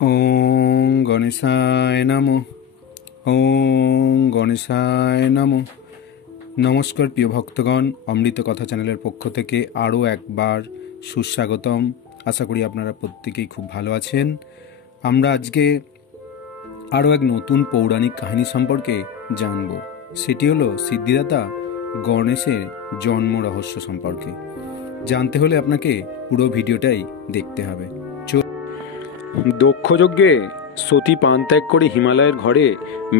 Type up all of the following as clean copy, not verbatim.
ওং গণেশায় নমঃ। ওং গণেশায় নমঃ। নমস্কার প্রিয় ভক্তগণ, অমৃত কথা চ্যানেলের পক্ষ থেকে আরও একবার সুস্বাগতম। আশা করি আপনারা প্রত্যেকেই খুব ভালো আছেন। আমরা আজকে আরও এক নতুন পৌরাণিক কাহিনী সম্পর্কে জানব। সেটি হলো সিদ্ধিদাতা গণেশের জন্ম রহস্য সম্পর্কে। জানতে হলে আপনাকে পুরো ভিডিওটাই দেখতে হবে। দক্ষযজ্ঞে সতী পানত্যাগ করে হিমালয়ের ঘরে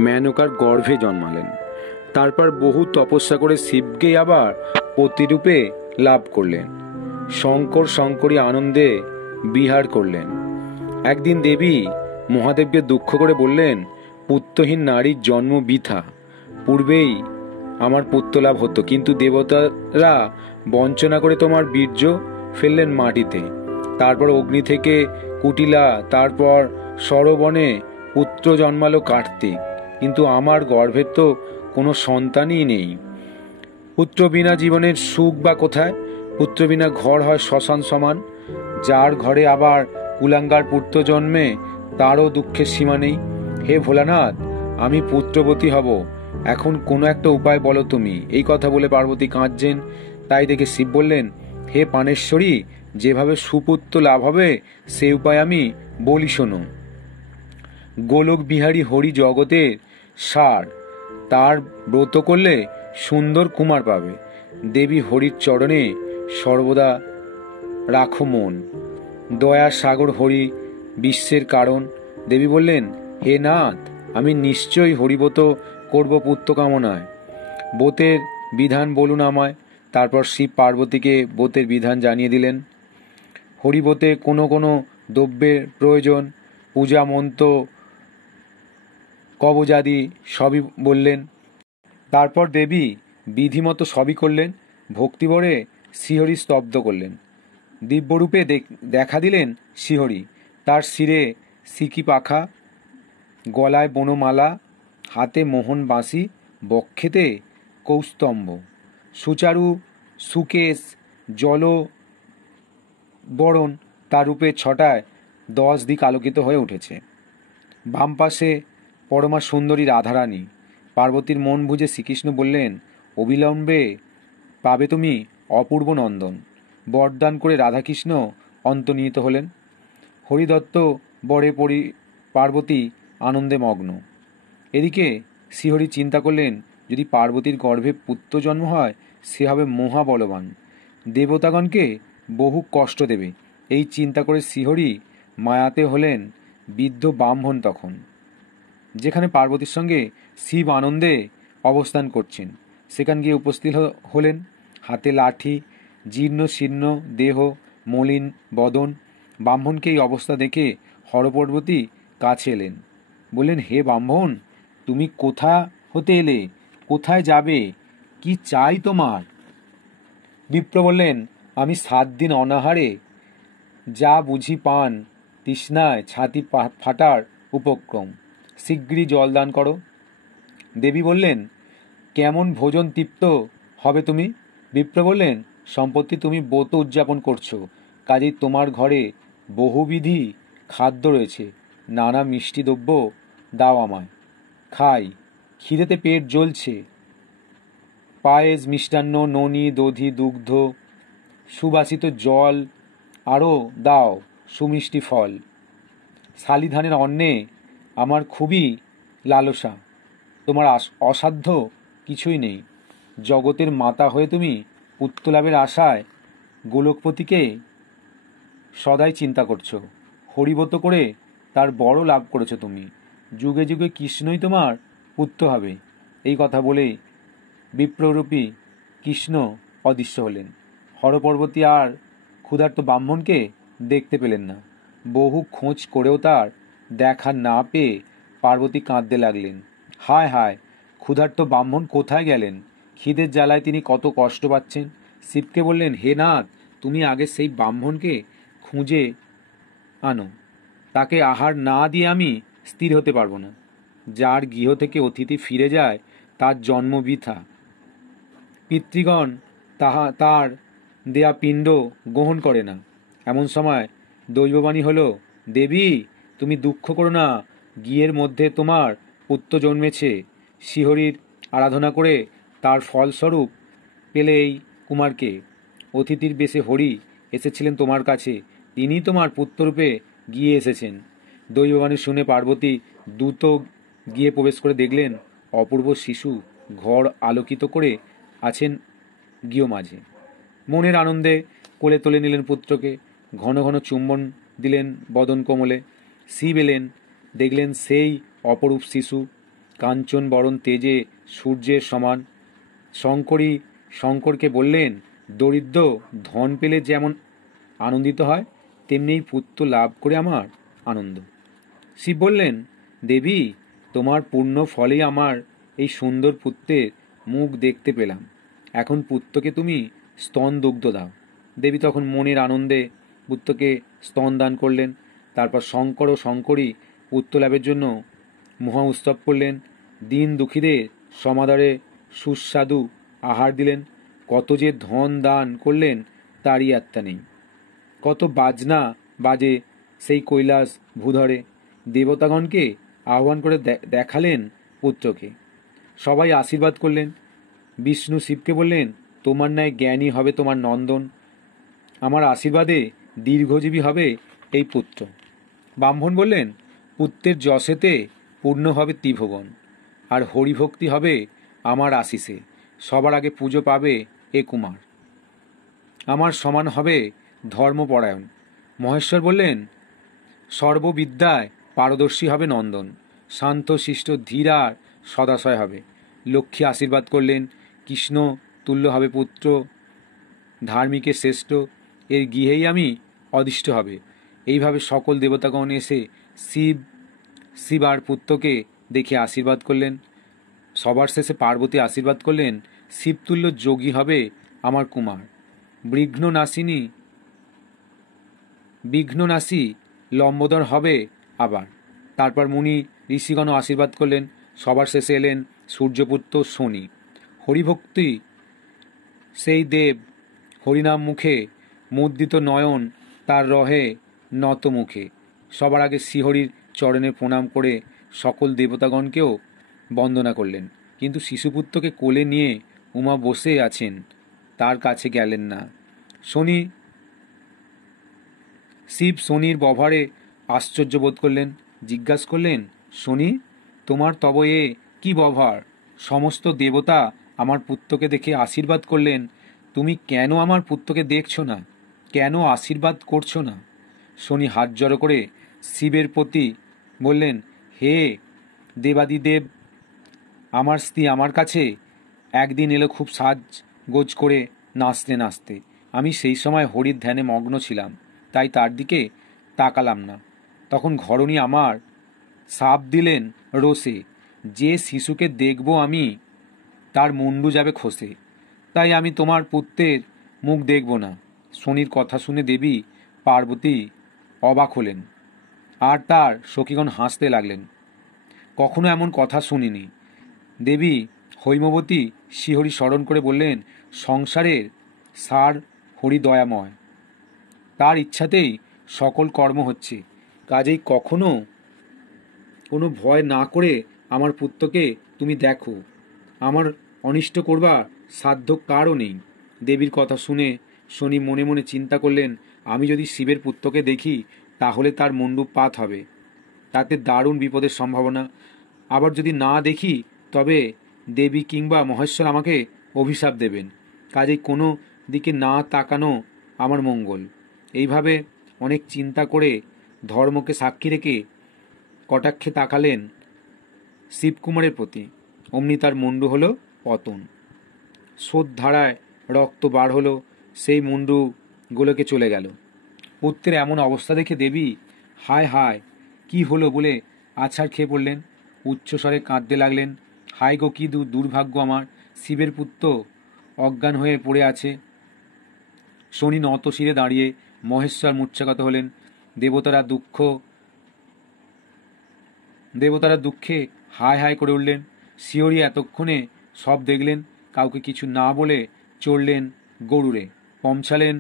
মেনকার গর্ভে জন্মালেন। তারপর বহু তপস্যা করে শিবকে আবার পতিরূপে লাভ করলেন। শঙ্কর শঙ্করী আনন্দে বিহার করলেন। একদিন দেবী মহাদেবকে দুঃখ করে বললেন, পুত্রহীন নারীর জন্ম বৃথা। পূর্বেই আমার পুত্র লাভ হতো, কিন্তু দেবতারা বঞ্চনা করে তোমার বীর্য ফেললেন মাটিতে। তারপর অগ্নি থেকে কুটিলা, তারপর সরবনে পুত্র জন্মালো কার্তিক, কিন্তু আমার গর্ভের তো কোনো সন্তানই নেই। পুত্র বিনা জীবনের সুখ বা কোথায়? পুত্র বিনা ঘর হয় শ্মশান সমান। যার ঘরে আবার কুলাঙ্গার পুত্র জন্মে, তারও দুঃখের সীমা নেই। হে ভোলানাথ, আমি পুত্রবতী হব, এখন কোনো একটা উপায় বলো তুমি। এই কথা বলে পার্বতী কাঁদছেন। তাই দেখে শিব বললেন, হে পানেশ্বরী, যেভাবে সুপুত্র লাভ হবে সে উপায় আমি বলি শোনো। গোলক বিহারী হরি জগতের সার, তার ব্রত করলে সুন্দর কুমার পাবে। দেবী হরির চরণে সর্বদা রাখো মন। দয়া সাগর হরি বিশ্বের কারণ। দেবী বললেন, হে নাথ, আমি নিশ্চয়ই হরিব্রত করব পুত্র কামনায়। ব্রতের বিধান বলুন আমায়। তারপর শিব পার্বতীকে ব্রতের বিধান জানিয়ে দিলেন। হরিব্রতে কোনো কোনো দ্রব্যের প্রয়োজন, পূজা মন্ত্র কবজাদি সবই বললেন। তারপর দেবী বিধিমতো সবই করলেন। ভক্তিভরে শ্রীহরি স্তব্ধ করলেন। দিব্যরূপে দেখা দিলেন শ্রীহরি। তার শিরে সিকি পাখা, গলায় বনমালা, হাতে মোহন বাঁশি, বক্ষেতে কৌস্তম্ভ, সুচারু সুকেশ জল বরণ। তার রূপে ছটায় 10 দিক আলোকিত হয়ে উঠেছে। বাম পাশে পরমা সুন্দরী রাধারানী। পার্বতীর মন বুঝে শ্রীকৃষ্ণ বললেন, অবিলম্বে পাবে তুমি অপূর্ব নন্দন। বরদান করে রাধাকৃষ্ণ অন্তর্নিহিত হলেন। হরিদত্ত বরে পার্বতী আনন্দে মগ্ন। এদিকে শ্রীহরি চিন্তা করলেন, যদি পার্বতীর গর্ভে পুত্র জন্ম হয় সে হবে মহাবলবান, দেবতাগণকে বহু কষ্ট দেবে। এই চিন্তা করে শ্রীহরি মায়াতে হলেন বৃদ্ধ ব্রাহ্মণ। তখন যেখানে পার্বতীর সঙ্গে শিব আনন্দে অবস্থান করছেন, সেখান গিয়ে উপস্থিত হলেন। হাতে লাঠি, জীর্ণ শীর্ণ দেহ, মলিন বদন। ব্রাহ্মণকে এই অবস্থা দেখে হরপর্বতী কাছে এলেন। বললেন, হে ব্রাহ্মণ, তুমি কোথা হতে এলে? কোথায় যাবে? কি চাই তোমার? বিপ্র বললেন, আমি 7 দিন অনাহারে, যা বুঝি পান তৃষ্ণায় ছাতি ফাটার উপক্রম, শীঘ্রই জলদান করো। দেবী বললেন, কেমন ভোজন তৃপ্ত হবে তুমি? বিপ্র বললেন, সম্প্রতি তুমি ব্রত উদযাপন করছো, কাজেই তোমার ঘরে বহুবিধি খাদ্য রয়েছে। নানা মিষ্টি দ্রব্য দাও আমায়, খাই, খিদেতে পেট জ্বলছে। পায়েস, মিষ্টান্ন, ননি, দধি, দুগ্ধ, সুবাসিত জল, আরও দাও সুমিষ্টি ফল। শালিধানের অন্নে আমার খুবই লালসা। তোমার অসাধ্য কিছুই নেই। জগতের মাতা হয়ে তুমি পুত্রলাভের আশায় গোলকপতিকে সদাই চিন্তা করছো। হরিব্রত করে তার বড় লাভ করেছো তুমি। যুগে যুগে কৃষ্ণই তোমার পুত্র হবে। এই কথা বলে বিপ্ররূপী কৃষ্ণ অদৃশ্য হলেন। হরপর্বতী আর ক্ষুধার্ত ব্রাহ্মণকে দেখতে পেলেন না। বহু খোঁজ করেও তার দেখা না পেয়ে পার্বতী কাঁদতে লাগলেন। হায় হায়, ক্ষুধার্ত ব্রাহ্মণ কোথায় গেলেন? খিদের জ্বালায় তিনি কত কষ্ট পাচ্ছেন। শিবকে বললেন, হে নাথ, তুমি আগে সেই ব্রাহ্মণকে খুঁজে আনো। তাকে আহার না দিয়ে আমি স্থির হতে পারবো না। যার গৃহ থেকে অতিথি ফিরে যায় তার জন্ম বৃথা। পিতৃগণ তার দেয়া পিণ্ড গ্রহণ করে না। এমন সময় দৈববাণী হলো, দেবী, তুমি দুঃখ করো না, গৃহের মধ্যে তোমার পুত্র জন্মেছে। শ্রীহরির আরাধনা করে তার ফলস্বরূপ পেলে এই কুমারকে। অতিথির বেশে হরি এসেছিলেন তোমার কাছে, তিনি তোমার পুত্ররূপে গিয়ে এসেছেন। দৈববাণী শুনে পার্বতী দ্রুত গিয়ে প্রবেশ করে দেখলেন অপূর্ব শিশু ঘর আলোকিত করে আছেন গৃহ মাঝে। মনের আনন্দে কোলে তুলে নিলেন পুত্রকে, ঘন ঘন চুম্বন দিলেন বদন কোমলে। শিব এলেন, দেখলেন সেই অপরূপ শিশু, কাঞ্চন বরণ তেজে সূর্যের সমান। শঙ্করকে বললেন, দরিদ্র ধন পেলে যেমন আনন্দিত হয়, তেমনি পুত্র লাভ করে আমার আনন্দ। শিব বললেন, দেবী, তোমার পূর্ণ ফলেই আমার এই সুন্দর পুত্রের মুখ দেখতে পেলাম। এখন পুত্রকে তুমি স্তন দুগ্ধ দাও। দেবী তখন মনের আনন্দে পুত্রকে স্তন দান করলেন। তারপর শঙ্কর ও শঙ্করী পুত্র লাভের জন্য মহা উৎসব করলেন। দিন দুঃখীদের সমাদরে সুস্বাদু আহার দিলেন। কত যে ধন দান করলেন তারই আত্মা নেই। কত বাজনা বাজে সেই কৈলাস ভূধরে। দেবতাগণকে আহ্বান করে দেখালেন পুত্রকে। সবাই আশীর্বাদ করলেন। বিষ্ণু শিবকে বললেন, তোমার ন্যায় জ্ঞানী হবে তোমার নন্দন, আমার আশীর্বাদে দীর্ঘজীবী হবে এই পুত্র। ব্রাহ্মণ বললেন, পুত্রের যশেতে পূর্ণ হবে ত্রিভুবন, আর হরিভক্তি হবে আমার আশিসে। সবার আগে পুজো পাবে এ কুমার, আমার সমান হবে ধর্মপরায়ণ। মহেশ্বর বললেন, সর্ববিদ্যায় পারদর্শী হবে নন্দন, শান্ত শিষ্ট ধীর আর সদাশয় হবে। লক্ষ্মী আশীর্বাদ করলেন, কৃষ্ণ তুল্য হবে পুত্র, ধার্মিকের শ্রেষ্ঠ, এর গৃহেই আমি অদিষ্ট হবে। এইভাবে সকল দেবতাগণ এসে শিব আর পুত্রকে দেখে আশীর্বাদ করলেন। সবার শেষে পার্বতী আশীর্বাদ করলেন, শিবতুল্য যোগী হবে আমার কুমার, বিঘ্ননাশী লম্বোদর হবে আবার। তারপর মুনি ঋষিগণ আশীর্বাদ করলেন। সবার শেষে এলেন সূর্যপুত্র শনি। হরিভক্তি সেই দেব, হরিনাম মুখে মুদ্রিত নয়ন তার রহে নত মুখে। সবার আগে শ্রীহরির চরণে প্রণাম করে সকল দেবতাগণকেও বন্দনা করলেন। কিন্তু শিশুপুত্রকে কোলে নিয়ে উমা বসে আছেন, তার কাছে গেলেন না। শিব শনির ব্যবহারে আশ্চর্য বোধ করলেন। জিজ্ঞাসা করলেন, শনি, তোমার তব এ কি ব্যবহার? সমস্ত দেবতা আমার পুত্রকে দেখে আশীর্বাদ করলেন, তুমি কেন আমার পুত্রকে দেখছো না, কেন আশীর্বাদ করছো না? শনি হাত জড়ো করে শিবের প্রতি বললেন, হে দেবাদিদেব, আমার স্ত্রী আমার কাছে একদিন এলো খুব সাজগোজ করে নাচতে নাচতে। আমি সেই সময় হরির ধ্যানে মগ্ন ছিলাম, তাই তার দিকে তাকালাম না। তখন ঘরণী আমার শাপ দিলেন রোষে, যে শিশুকে দেখব আমি তার মুন্ডু যাবে খসে, তাই আমি তোমার পুত্রের মুখ দেখব না। শনির কথা শুনে দেবী পার্বতী অবাক হলেন, আর তার সখীগণ হাসতে লাগলেন। কখনো এমন কথা শুনিনি। দেবী হৈমবতী শ্রীহরি স্মরণ করে বললেন, সংসারের সার হরি দয়াময়, তার ইচ্ছাতেই সকল কর্ম হচ্ছে, কাজেই কখনো কোনো ভয় না করে আমার পুত্রকে তুমি দেখো, আমার অনিষ্ট করবার সাধ্য কারও নেই। দেবীর কথা শুনে শনি মনে মনে চিন্তা করলেন, আমি যদি শিবের পুত্রকে দেখি তাহলে তার মুণ্ডুপাত হবে, তাতে দারুণ বিপদের সম্ভাবনা। আবার যদি না দেখি তবে দেবী কিংবা মহেশ্বর আমাকে অভিশাপ দেবেন, কাজেই কোনো দিকে না তাকানো আমার মঙ্গল। এইভাবে অনেক চিন্তা করে ধর্মকে সাক্ষী রেখে কটাক্ষে তাকালেন শিবকুমারের প্রতি। অমনি তার মুন্ডু হলো পতন, স্রোত ধারায় রক্ত বার হলো, সেই মুন্ডু গোলকে চলে গেল। পুত্রের এমন অবস্থা দেখে দেবী হায় হায় কি হলো বলে আছাড় খেয়ে পড়লেন, উচ্চস্বরে কাঁদতে লাগলেন। হায় গো, কি দুর্ভাগ্য আমার, শিবের পুত্র অজ্ঞান হয়ে পড়ে আছে। শনি নত শিরে দাঁড়িয়ে, মহেশ্বর মূর্ছাগত হলেন। দেবতারা দুঃখে হায় হায় করে উঠলেন। শিহরি এতক্ষণে সব দেখলেন, কাউকে কিছু না বলে চড়লেন গরুরে, পৌঁছালেন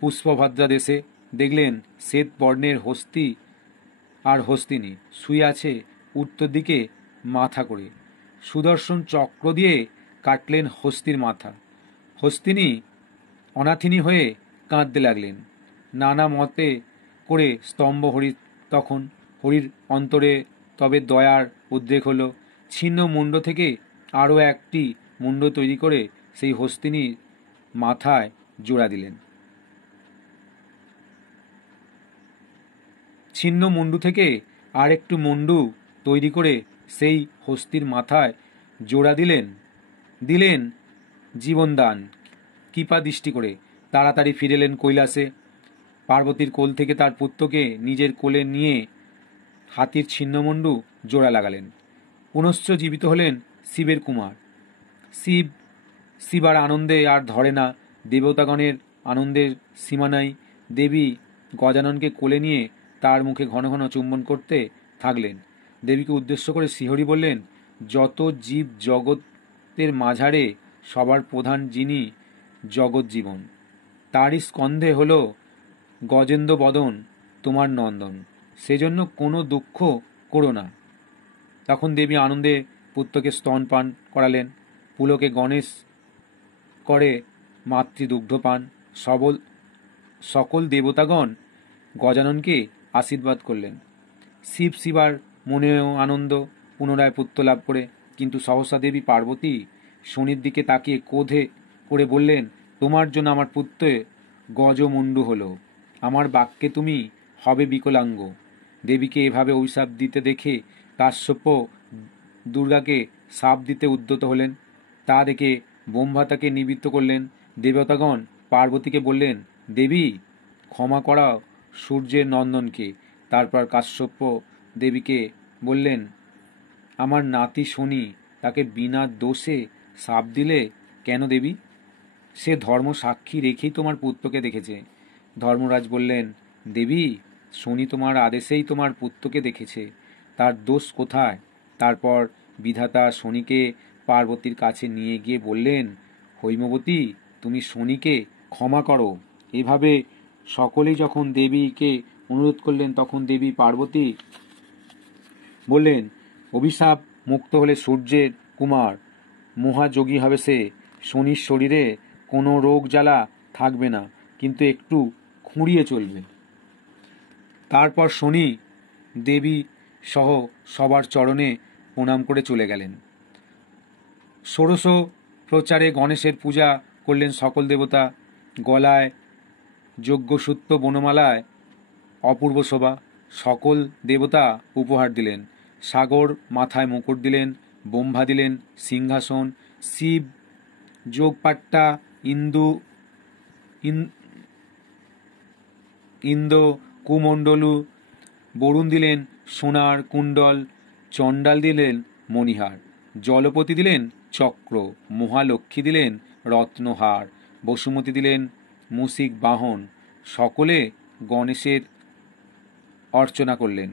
পুষ্পভদ্রা দেশে। দেখলেন শ্বেত বর্ণের হস্তি আর হস্তিনী শুয়ে আছে উত্তর দিকে মাথা করে। সুদর্শন চক্র দিয়ে কাটলেন হস্তির মাথা। হস্তিনী অনাথিনী হয়ে কাঁদতে লাগলেন। নানা মতে করে স্তম্ভ হরির। তখন হরির অন্তরে তবে দয়ার উদ্রেক হলো। ছিন্ন মুণ্ড থেকে আরও একটি মুণ্ড তৈরি করে সেই হস্তিনীর মাথায় জোড়া দিলেন। ছিন্ন মুন্ডু থেকে আর একটু মুন্ডু তৈরি করে সেই হস্তির মাথায় জোড়া দিলেন জীবনদান কৃপা দৃষ্টি করে। তাড়াতাড়ি ফিরেলেন কৈলাসে। পার্বতীর কোল থেকে তার পুত্রকে নিজের কোলে নিয়ে হাতির ছিন্নমুণ্ডু জোড়া লাগালেন। পুনশ্চ জীবিত হলেন শিবের কুমার। শিবার আনন্দে আর ধরে না। দেবতাগণের আনন্দের সীমা নাই। দেবী গজাননকে কোলে নিয়ে তার মুখে ঘন ঘন চুম্বন করতে থাকলেন। দেবীকে উদ্দেশ্য করে শ্রীহরি বললেন, যত জীব জগতের মাঝারে সবার প্রধান যিনি জগৎ জীবন, তারই স্কন্ধে হল গজেন্দ্র বদন তোমার নন্দন, সেজন্য কোনো দুঃখ করো না। তখন দেবী আনন্দে পুত্রকে স্তন পান করালেন। পুলকে গণেশ করে মাতৃদুগ্ধ পান। সকল দেবতাগণ গজাননকে আশীর্বাদ করলেন। শিবার মনেও আনন্দ পুনরায় পুত্র লাভ করে। কিন্তু সহসা দেবী পার্বতী শনির দিকে তাকিয়ে ক্রোধে করে বললেন, তোমার জন্য আমার পুত্র গজমুণ্ডু হলো, আমার বাক্যে তুমি হবে বিকলাঙ্গ। দেবীকে এভাবে অভিশাপ দিতে দেখে কাশ্যপ দুর্গাকে শাপ দিতে উদ্যত হলেন। তা দেখে ব্রহ্মা তাকে নিবৃত্ত করলেন। দেবতাগণ পার্বতীকে বললেন, দেবী ক্ষমা করাও সূর্যের নন্দনকে। তারপর কাশ্যপ দেবীকে বললেন, আমার নাতি শনি, তাকে বিনা দোষে শাপ দিলে কেন দেবী? সে ধর্ম সাক্ষী রেখেই তোমার পুত্রকে দেখেছে। ধর্মরাজ বললেন, দেবী শনি তোমার আদেশেই তোমার পুত্রকে দেখেছে, তার দোষ কোথায়? তারপর বিধাতা শনিকে পার্বতীর কাছে নিয়ে গিয়ে বললেন, হৈমবতী তুমি শনিকে ক্ষমা করো। এভাবে সকলেই যখন দেবীকে অনুরোধ করলেন, তখন দেবী পার্বতী বললেন, অভিশাপ মুক্ত হলে সূর্যের কুমার মহাযোগী হবে সে। শনির শরীরে কোনো রোগ জ্বালা থাকবে না, কিন্তু একটু খুঁড়িয়ে চলবে। তারপর শনি দেবী সহ সবার চরণে প্রণাম করে চলে গেলেন। ষোড়শ প্রচারে গণেশের পূজা করলেন সকল দেবতা। গলায় যজ্ঞসূত্র, বনমালায় অপূর্ব শোভা। সকল দেবতা উপহার দিলেন। সাগর মাথায় মুকুট দিলেন, ব্রহ্মা দিলেন সিংহাসন, শিব যোগপাট্টা, ইন্দ্র কুমণ্ডলু, বরুণ দিলেন সোনার কুণ্ডল, চণ্ডাল দিলেন মণিহার, জলপতি দিলেন চক্র, মহালক্ষ্মী দিলেন রত্নহার, বসুমতী দিলেন মুষিক বাহন। সকলে গণেশের অর্চনা করলেন।